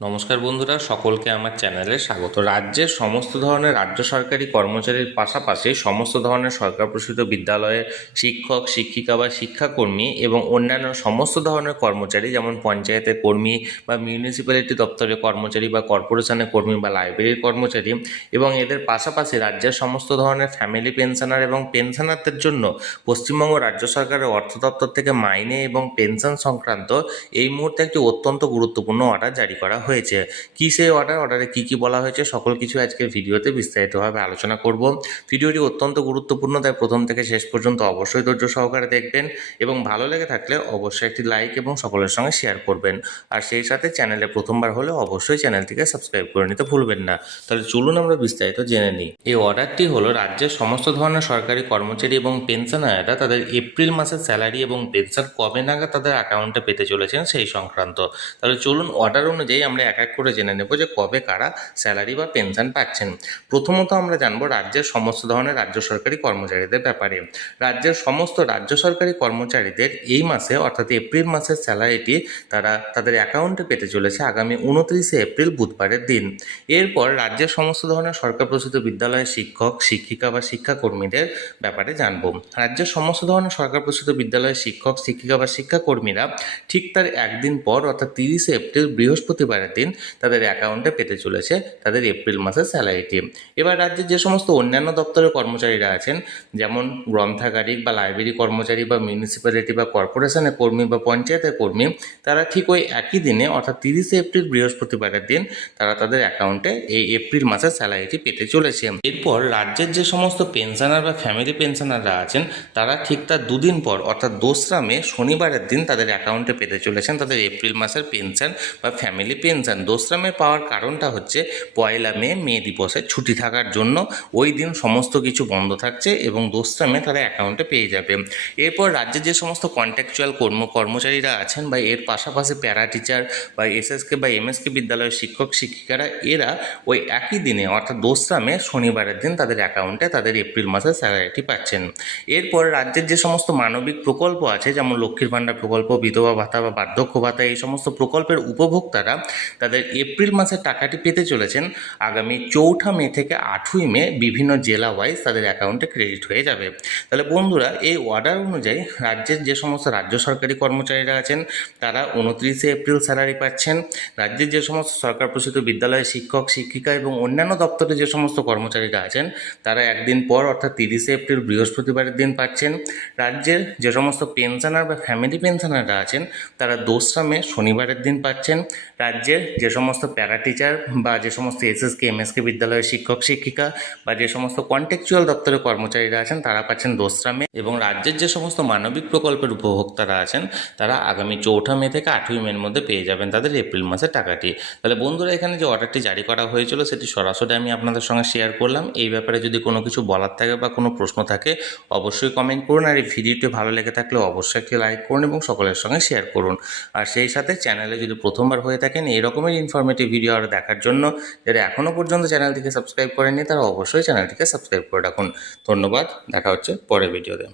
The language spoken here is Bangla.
নমস্কার বন্ধুরা, সকলকে আমার চ্যানেলে স্বাগত। রাজ্যের সমস্ত ধরনের রাজ্য সরকারি কর্মচারীর পাশাপাশি সমস্ত ধরনের সরকার প্রসূত বিদ্যালয়ের শিক্ষক, শিক্ষিকা বা শিক্ষাকর্মী এবং অন্যান্য সমস্ত ধরনের কর্মচারী, যেমন পঞ্চায়েতের কর্মী বা মিউনিসিপ্যালিটি দপ্তরের কর্মচারী বা কর্পোরেশনের কর্মী বা লাইব্রেরির কর্মচারী এবং এদের পাশাপাশি রাজ্যের সমস্ত ধরনের ফ্যামিলি পেনশনার এবং পেনশনারদের জন্য পশ্চিমবঙ্গ রাজ্য সরকারের অর্থ দপ্তর থেকে মাইনে এবং পেনশন সংক্রান্ত এই মুহূর্তে একটি অত্যন্ত গুরুত্বপূর্ণ অর্ডার জারি করা হয়েছে। কি সেই অর্ডারে কি বলা হয়েছে সকল কিছু আজকের ভিডিওতে বিস্তারিতভাবে আলোচনা করব। ভিডিওটি অত্যন্ত গুরুত্বপূর্ণ, তাই প্রথম থেকে শেষ পর্যন্ত অবশ্যই ধৈর্য সহকারে দেখবেন এবং ভালো লেগে থাকলে অবশ্যই একটি লাইক এবং সকলের সঙ্গে শেয়ার করবেন। আর সেই সাথে চ্যানেলে প্রথমবার হলে অবশ্যই চ্যানেলটিকে সাবস্ক্রাইব করে নিতে ভুলবেন না। তাহলে চলুন আমরা বিস্তারিত জেনে নিই। এই অর্ডারটি হলো রাজ্যের সমস্ত ধরনের সরকারি কর্মচারী এবং পেনশনাররা তাদের এপ্রিল মাসের স্যালারি এবং পেনশন কবে নাগাদ তাদের অ্যাকাউন্টে পেতে চলেছেন সেই সংক্রান্ত। তাহলে চলুন অর্ডার অনুযায়ী আমরা এক এক করে জেনে নেব যে কবে কারা স্যালারি বা পেনশন পাচ্ছেন। প্রথমত আমরা জানবো রাজ্যের সমস্ত ধরনের রাজ্য সরকারি কর্মচারীদের ব্যাপারে। রাজ্যের সমস্ত রাজ্য সরকারি কর্মচারীদের এই মাসে অর্থাৎ এপ্রিল মাসের স্যালারিটি তারা তাদের অ্যাকাউন্টে পেতে চলেছে আগামী 29শে এপ্রিল বুধবারের দিন। এরপর রাজ্যের সমস্ত ধরনের সরকার প্রসূত বিদ্যালয়ের শিক্ষক, শিক্ষিকা বা শিক্ষাকর্মীদের ব্যাপারে জানবো। রাজ্যের সমস্ত ধরনের সরকার প্রসূত বিদ্যালয়ের শিক্ষক, শিক্ষিকা বা শিক্ষাকর্মীরা ঠিক তার একদিন পর অর্থাৎ 30শে এপ্রিল বৃহস্পতিবারের দিন তাদের অ্যাকাউন্টে পেতে চলেছে তাদের এপ্রিল মাসের স্যালারিটি। এবার রাজ্যের যে সমস্ত অন্যান্য দপ্তরের কর্মচারীরা আছেন, যেমন গ্রন্থাগারিক বা লাইব্রেরি কর্মচারী বা মিউনিসিপ্যালিটি বা কর্পোরেশনের কর্মী বা পঞ্চায়েতের কর্মী, তারা ঠিক ওই একই দিনে অর্থাৎ 30শে এপ্রিল বৃহস্পতিবারের দিন তারা তাদের অ্যাকাউন্টে এই এপ্রিল মাসের স্যালারিটি পেতে চলেছে। এরপর রাজ্যের যে সমস্ত পেনশনার বা ফ্যামিলি পেনশনাররা আছেন, তারা ঠিক তার দুদিন পর অর্থাৎ 2রা মে শনিবারের দিন তাদের অ্যাকাউন্টে পেতে চলেছেন তাদের এপ্রিল মাসের পেনশন বা ফ্যামিলি পেনশন। 2রা মে পাওয়ার কারণটা হচ্ছে 1লা মে দিবসের ছুটি থাকার জন্য ওই দিন সমস্ত কিছু বন্ধ থাকছে এবং 2রা মে তারা অ্যাকাউন্টে পেয়ে যাবে। এরপর রাজ্যের যে সমস্ত কন্ট্রাকচুয়াল কর্মচারীরা আছেন বা এর পাশাপাশি প্যারা টিচার বা এসএসকে বা এমএসকে বিদ্যালয়ের শিক্ষক, শিক্ষিকারা, এরা ওই একই দিনে অর্থাৎ 2রা মে শনিবারের দিন তাদের অ্যাকাউন্টে তাদের এপ্রিল মাসের স্যালারিটি পাচ্ছেন। এরপর রাজ্যের যে সমস্ত মানবিক প্রকল্প আছে, যেমন লক্ষ্মীর ভাণ্ডার প্রকল্প, বিধবা ভাতা বা বার্ধক্য ভাতা, এই সমস্ত প্রকল্পের উপভোক্তারা তাদের এপ্রিল মাসের টাকাটি পেতে চলেছেন আগামী 4ঠা মে থেকে 8ই মে বিভিন্ন জেলা ওয়াইজ তাদের অ্যাকাউন্টে ক্রেডিট হয়ে যাবে। তাহলে বন্ধুরা, এই অর্ডার অনুযায়ী রাজ্যের যে সমস্ত রাজ্য সরকারি কর্মচারীরা আছেন তারা 29শে এপ্রিল স্যালারি পাচ্ছেন। রাজ্যের যে সমস্ত সরকার প্রসূত বিদ্যালয়ের শিক্ষক, শিক্ষিকা এবং অন্যান্য দপ্তরে যে সমস্ত কর্মচারীরা আছেন তারা একদিন পর অর্থাৎ 30শে এপ্রিল বৃহস্পতিবারের দিন পাচ্ছেন। রাজ্যের যে সমস্ত পেনশনার বা ফ্যামিলি পেনশনাররা আছেন তারা 2রা মে শনিবারের দিন পাচ্ছেন। রাজ্যের যে সমস্ত প্যারা টিচার বা যে সমস্ত এসএসকে, এমএসকে বিদ্যালয়ের শিক্ষক, শিক্ষিকা বা যে সমস্ত কন্ট্রাকচুয়াল দপ্তরের কর্মচারীরা আছেন তারা পাচ্ছেন 2রা মে, এবং রাজ্যের যে সমস্ত মানবিক প্রকল্পের উপভোক্তারা আছেন তারা আগামী 4ঠা মে থেকে 8ই মের মধ্যে পেয়ে যাবেন তাদের এপ্রিল মাসের টাকাটি। তাহলে বন্ধুরা, এখানে যে অর্ডারটি জারি করা হয়েছিল সেটি সরাসরি আমি আপনাদের সঙ্গে শেয়ার করলাম। এই ব্যাপারে যদি কোনো কিছু বলার থাকে বা কোনো প্রশ্ন থাকে অবশ্যই কমেন্ট করুন। আর এই ভিডিওটি ভালো লেগে থাকলে অবশ্যই একটি লাইক করুন এবং সকলের সঙ্গে শেয়ার করুন। আর সেই সাথে চ্যানেলে যদি প্রথমবার হয়ে থাকেন এই রকমের ইনফরমেটিভ ভিডিও আরও দেখার জন্য, যারা এখনও পর্যন্ত চ্যানেলটিকে সাবস্ক্রাইব করেননি তারা অবশ্যই চ্যানেলটিকে সাবস্ক্রাইব করে রাখুন। ধন্যবাদ, দেখা হচ্ছে পরের ভিডিওতে।